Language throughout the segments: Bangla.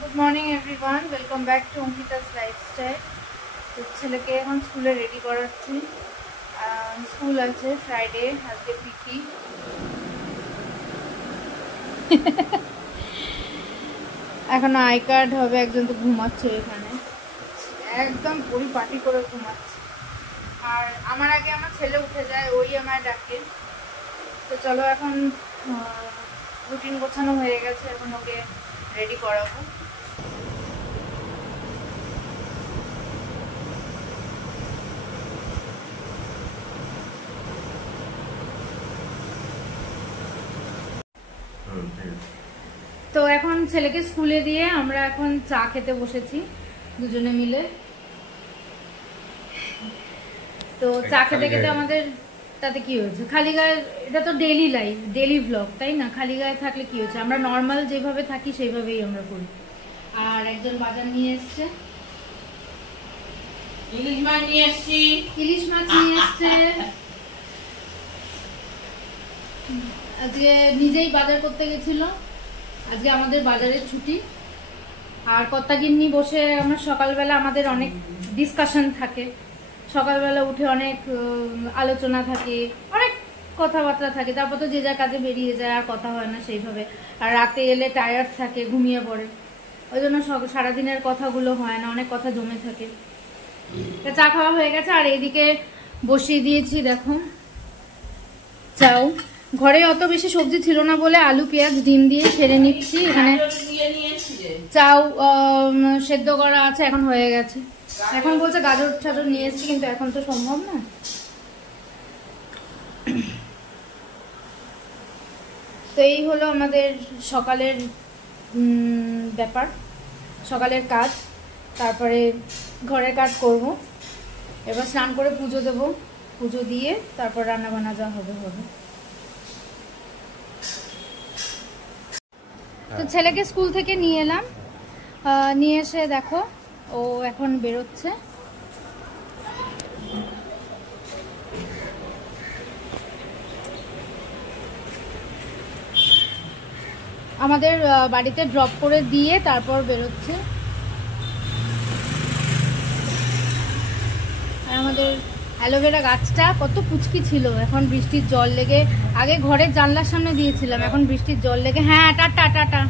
Good morning everyone, welcome back to Ankita's lifestyle. तो ছেলেকে এখন স্কুলে রেডি করাচ্ছি। স্কুল আছে ফ্রাইডে, আজকে পিটি। এখন আই কার্ড হবে, একজন তো ঘুমাচ্ছে এখানে, একদম পরিপাটি করে ঘুমাচ্ছে। আর আমার আগে আমার ছেলে উঠে যায়, ওই আমায় ডাকে। তো চলো এখন রুটিন গোছানো হয়ে গেছে, এখন ওকে রেডি করাবো। তো এখন ছেলেকে স্কুলে দিয়ে আমরা এখন চা খেতে বসেছি দুজনে মিলে। তো চা খেতে খেতে আমাদের তাতে কি হয়েছে, খালি গায়ে, এটা তো ডেইলি লাইফ, ডেইলি ভ্লগ, তাই না? খালি গায়ে থাকলে কি হয়েছে, আমরা নর্মাল যেভাবে থাকি সেইভাবেই আমরা করি। আর একজন বাজার নিয়ে এসছে, ইলিশ মাছ নিয়ে এসছে। আজকে নিজেই বাজার করতে গেছিল, আজকে আমাদের বাজারের ছুটি। আর কর্তাগিন্নি বসে আমরা সকালবেলা আমাদের অনেক ডিসকাশন থাকে, সকালবেলা উঠে অনেক আলোচনা থাকে, অনেক কথাবার্তা থাকে। তারপর তো যে যার কাজে বেরিয়ে যায়, আর কথা হয় না সেইভাবে। আর রাতে এলে টায়ার্ড থাকে, ঘুমিয়ে পড়ে, ওই জন্য সারাদিনের কথাগুলো হয় না, অনেক কথা জমে থাকে। চা খাওয়া হয়ে গেছে, আর এদিকে বসিয়ে দিয়েছি দেখো চাউ। ঘরে অত বেশি সবজি ছিল না বলে আলু পেঁয়াজ ডিম দিয়ে সেরে নিচ্ছি। এখানে চাউ সেদ্ধ করা আছে, এখন হয়ে গেছে। এখন বলছে গাজর টাজর নিয়ে এসেছি, কিন্তু এখন তো সম্ভব না। তো এই হলো আমাদের সকালের ব্যাপার, সকালের কাজ। তারপরে ঘরের কাজ করব, এবার স্নান করে পুজো দেব, পুজো দিয়ে তারপর রান্না বান্না যা হবে হবে। তো ছেলেকে স্কুল থেকে নিয়ে এলাম, নিয়ে এসে দেখো ও এখন বেরোচ্ছে। আমাদের বাড়িতে ড্রপ করে দিয়ে তারপর বেরোচ্ছে। আর আমাদের অ্যালোভেরা গাছটা কত পুচকি ছিল, এখন বৃষ্টির জল লেগে, আগে ঘরের জানলার সামনে দিয়েছিলাম, এখন বৃষ্টির জল লেগে, হ্যাঁ টাটা টাটা,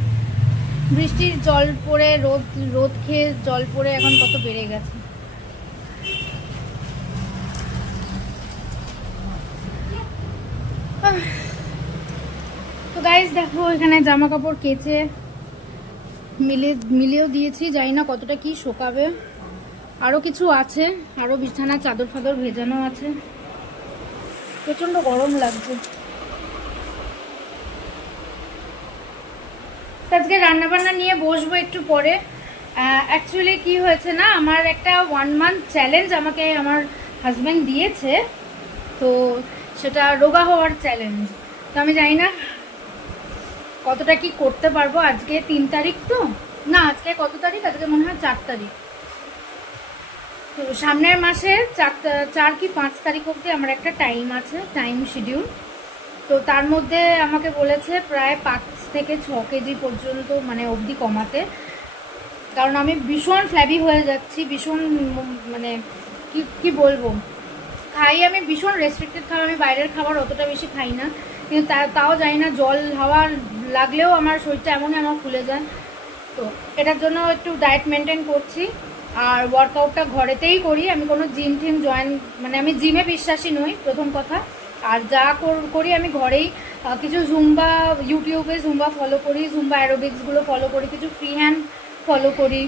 বৃষ্টির জল পড়ে, রোদ খেয়ে জল পড়ে এখন কত বেড়ে গেছে। তো গাইস দেখো, এখানে জামা কাপড় কেচে মিলিয়েও দিয়েছি, জানি না কতটা কি শোকাবে। আরো কিছু আছে, আরো বিছানা চাদর ফাদর ভেজানো আছে, প্রচন্ড গরম লাগছে। আজকে রান্না বান্না নিয়ে বসবো একটু পরে। অ্যাকচুয়ালি কি হয়েছে না, আমার একটা 1 মান্থ চ্যালেঞ্জ আমাকে আমার হাজব্যান্ড দিয়েছে। তো সেটা রোগা হওয়ার চ্যালেঞ্জ। তো আমি জানি না কতটা কি করতে পারবো। আজকে 3 তারিখ, তো না আজকে কত তারিখ, আজকে মনে হয় 4 তারিখ। তো সামনের মাসে 4 কি 5 তারিখ অবধি আমার একটা টাইম আছে, টাইম শিডিউল। তো তার মধ্যে আমাকে বলেছে প্রায় 5 থেকে 6 কেজি পর্যন্ত মানে অবধি কমাতে। কারণ আমি ভীষণ ফ্ল্যাবি হয়ে যাচ্ছি, ভীষণ মানে কি বলবো, খাই আমি ভীষণ রেস্ট্রিক্টেড খাবার, আমি বাইরের খাবার অতটা বেশি খাই না, কিন্তু তাও জানি না, জল হাওয়া লাগলেও আমার শরীরটা এমনই আমার ফুলে যায়। তো এটার জন্য একটু ডায়েট মেনটেন করছি, আর ওয়ার্কআউটটা ঘরেতেই করি। আমি কোনো জিম টিম মানে আমি জিমে বিশ্বাসী নই, প্রথম কথা। আর যা করি আমি ঘরেই কিছু জুম্বা, ইউটিউবে জুম্বা ফলো করি, জুম্বা অ্যারোবিক্সগুলো ফলো করি, কিছু ফ্রি হ্যান্ড ফলো করি,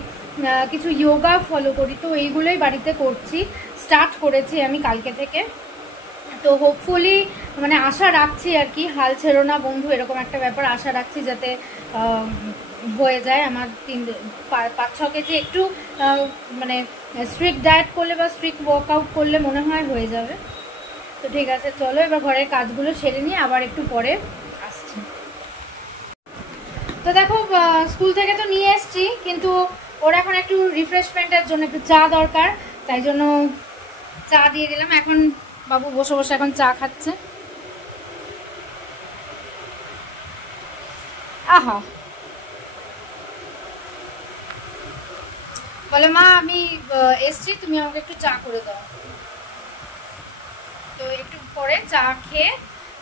কিছু যোগা ফলো করি। তো এইগুলোই বাড়িতে করছি, স্টার্ট করেছি আমি কালকে থেকে। তো হোপফুলি মানে আশা রাখছি আর কি, হাল ছেড়ো না বন্ধু, এরকম একটা ব্যাপার আশা রাখছি যাতে হয়ে যায় আমার 5-6 কেজি। একটু মানে স্ট্রিক্ট ডায়েট করলে বা স্ট্রিক্ট ওয়ার্কআউট করলে মনে হয় হয়ে যাবে। তো ঠিক আছে, চলো এবার ঘরের কাজগুলো সেরে নিয়ে আবার একটু পরে আসছি। তো দেখো স্কুল থেকে তো নিয়ে এসছি, কিন্তু ওর এখন একটু রিফ্রেশমেন্টের জন্য একটু চা দরকার, তাই জন্য চা দিয়ে দিলাম। এখন বাবু বসে বসে এখন চা খাচ্ছে। আহা বলে মা আমি এসছি, তুমি আমাকে একটু চা করে দাও। তো একটু পরে চা খেয়ে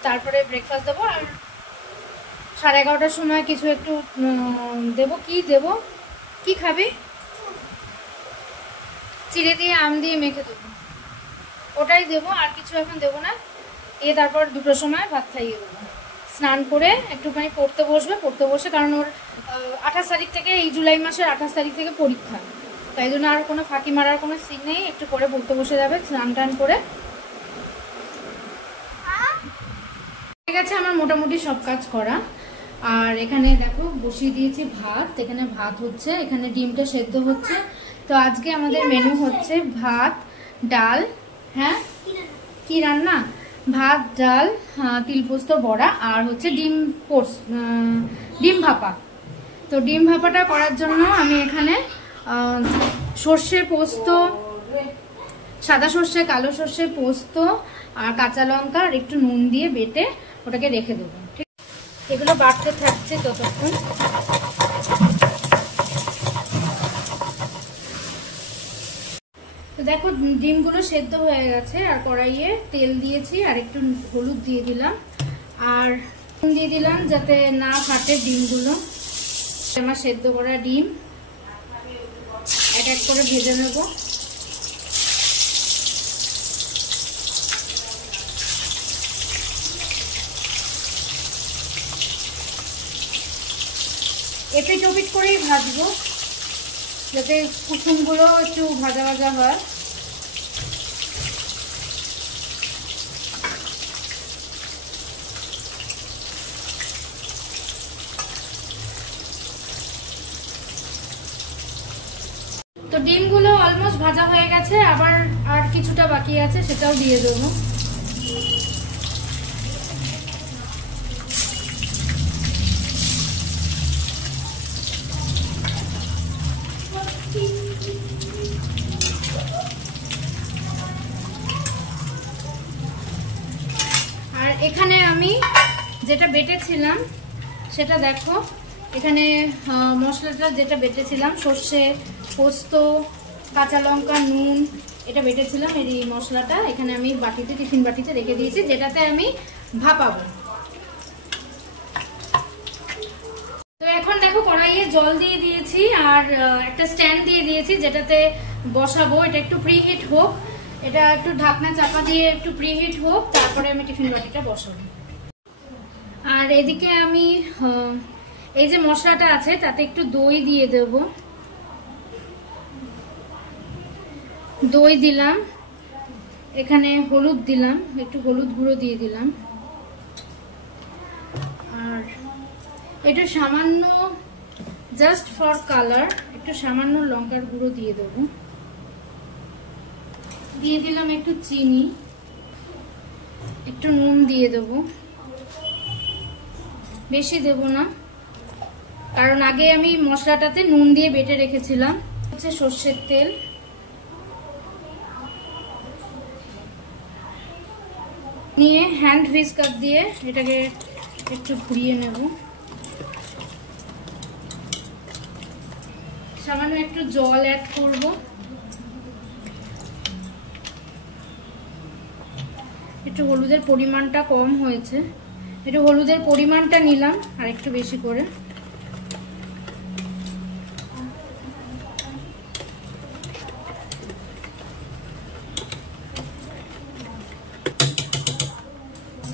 তারপরে ব্রেকফাস্ট দেবো। আর 11:30টার সময় কিছু একটু দেবো। কি দেবো, কি খাবি? চিড়ে দিয়ে আম দিয়ে মেখে দেবো, ওটাই দেবো। আর কিছু এখন দেবো না। তারপর 2টোর সময় ভাত খাইয়ে দেবো। স্নান করে একটুখানি পড়তে বসে, কারণ ওর 28 তারিখ থেকে, এই জুলাই মাসের 28 তারিখ থেকে পরীক্ষা। তাই জন্য আর কোনো ফাঁকি মারার কোনো সিন নেই। একটু পরে পড়তে বসে যাবে স্নান টান করে। ঠিক আছে, আমার মোটামুটি সব কাজ করা। আর এখানে দেখো বসিয়ে দিয়েছি ভাত। এখানে ভাত হচ্ছে, এখানে ডিমটা সেদ্ধ হচ্ছে। তো আজকে আমাদের মেনু হচ্ছে ভাত, ডাল। হ্যাঁ, কি রান্না? ভাত, ডাল, তিল পোস্ত বড়া, আর হচ্ছে ডিম ভাপা। তো ডিম ভাপাটা করার জন্য আমি এখানে সর্ষে পোস্ত, সাদা সর্ষে, কালো সর্ষে, পোস্ত আর কাঁচা লঙ্কা আর একটু নুন দিয়ে বেটে ওটাকে রেখে দেবো। ঠিক, এগুলো বাটতে থাকছে ততক্ষণ। তো দেখো ডিমগুলো সেদ্ধ হয়ে গেছে। আর কড়াইয়ে তেল দিয়েছি আর একটু হলুদ দিয়ে দিলাম আর নুন দিয়ে দিলাম যাতে না ফাটে ডিমগুলো। আমার সেদ্ধ করা ডিম এক এক করে ভেজে নেব। এপিট ওপিট করেই ভাজবো যাতে কুসুমগুলো একটু ভাজা ভাজা হয়। তো ডিমগুলো অলমোস্ট ভাজা হয়ে গেছে, আবার আর কিছুটা বাকি আছে, সেটাও দিয়ে দেবো। আর এখানে আমি যেটা বেটেছিলাম সেটা দেখো, এখানে মশলাটা যেটা বেটেছিলাম, সর্ষে, পোস্ত, কাঁচা লঙ্কা, নুন, এটা বেটেছিলাম। এই মশলাটা এখানে আমি বাটিতে, টিফিন বাটিতে রেখে দিয়েছি, যেটাতে আমি ভাপাবো। তো এখন দেখো কড়াইয়ে জল দিয়ে দিয়েছি আর একটা স্ট্যান্ড দিয়ে দিয়েছি যেটাতে বসাবো। এটা একটু প্রিহিট হোক, এটা একটু ঢাকনা চাপা দিয়ে একটু প্রিহিট হোক, তারপরে আমি টিফিন বাটিটা বসাবো। আর এদিকে আমি এই যে মশলাটা আছে তাতে একটু দই দিয়ে দেব। দই দিলাম, এখানে হলুদ দিলাম, একটু হলুদ গুঁড়ো দিয়ে দিলাম, আর একটু সামান্য জাস্ট ফর কালার একটু সামান্য লঙ্কার গুঁড়ো দিয়ে দেব। দিয়ে দিলাম একটু চিনি, একটু নুন দিয়ে দেব, বেশি দেব না কারণ আগে আমি মশলাটাতে নুন দিয়ে বেটে রেখেছিলাম। হচ্ছে সর্ষের তেল, নিয়ে হ্যান্ড হুইস্কার দিয়ে এটাকে একটু ঘুরিয়ে নেব। সামান্য একটু জল অ্যাড করব, একটু হলুদের পরিমাণটা কম হয়েছে, একটু হলুদের পরিমাণটা নিলাম আর একটু বেশি করে।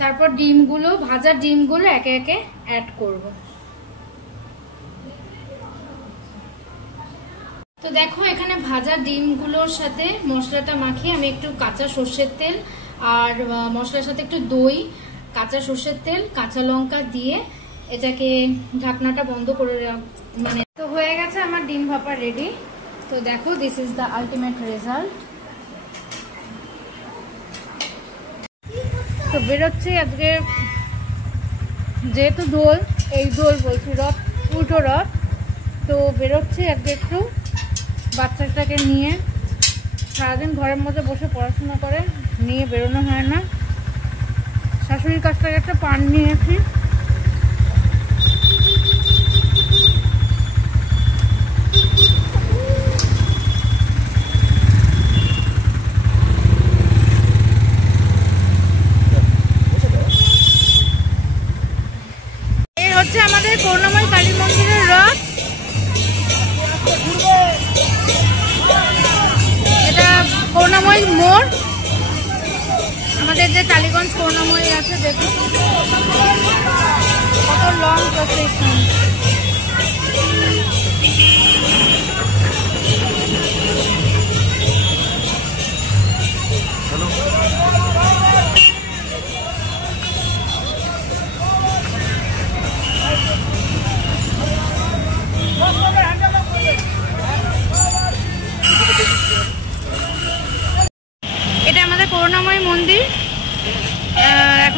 তারপর ডিমগুলো, ভাজা ডিমগুলো একে একে অ্যাড করব। তো দেখো এখানে ভাজা ডিমগুলোর সাথে মশলাটা মাখিয়ে আমি একটু কাঁচা সর্ষের তেল আর মশলার সাথে একটু দই, কাঁচা সর্ষের তেল, কাঁচা লঙ্কা দিয়ে এটাকে ঢাকনাটা বন্ধ করে মানে তো হয়ে গেছে আমার ডিম ভাপা রেডি। তো দেখো this is the ultimate result. তো বেরোচ্ছি আজকে, যেহেতু দোল, এই দোল বলছি রথ, উল্টো রথ, তো বেরোচ্ছি আজকে একটু বাচ্চাটাকে নিয়ে। সারাদিন ঘরের মধ্যে বসে পড়াশোনা করে, নিয়ে বেরোনো হয় না। শাশুড়ির কাছ থেকে একটা পান নিয়েছি,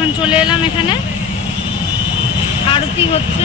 এখন চলে এলাম এখানে, আরতি হচ্ছে।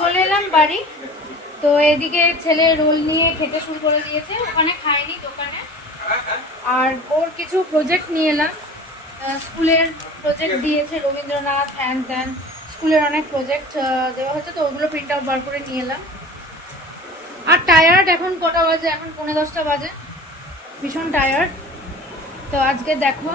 চলে এলাম বাড়ি। তো এদিকে ছেলে রোল নিয়ে খেতে শুরু করে দিয়েছে, ওখানে খায়নি দোকানে। আর ওর কিছু প্রজেক্ট নিয়ে এলাম, স্কুলের প্রজেক্ট দিয়েছে রবীন্দ্রনাথ, হ্যান ত্যান স্কুলের অনেক প্রজেক্ট দেওয়া হচ্ছে, তো ওগুলো প্রিন্ট আউট বার করে নিয়ে এলাম। আর টায়ার্ড, এখন কটা বাজে, এখন 9:30 বাজে, ভীষণ টায়ার্ড। তো আজকে দেখো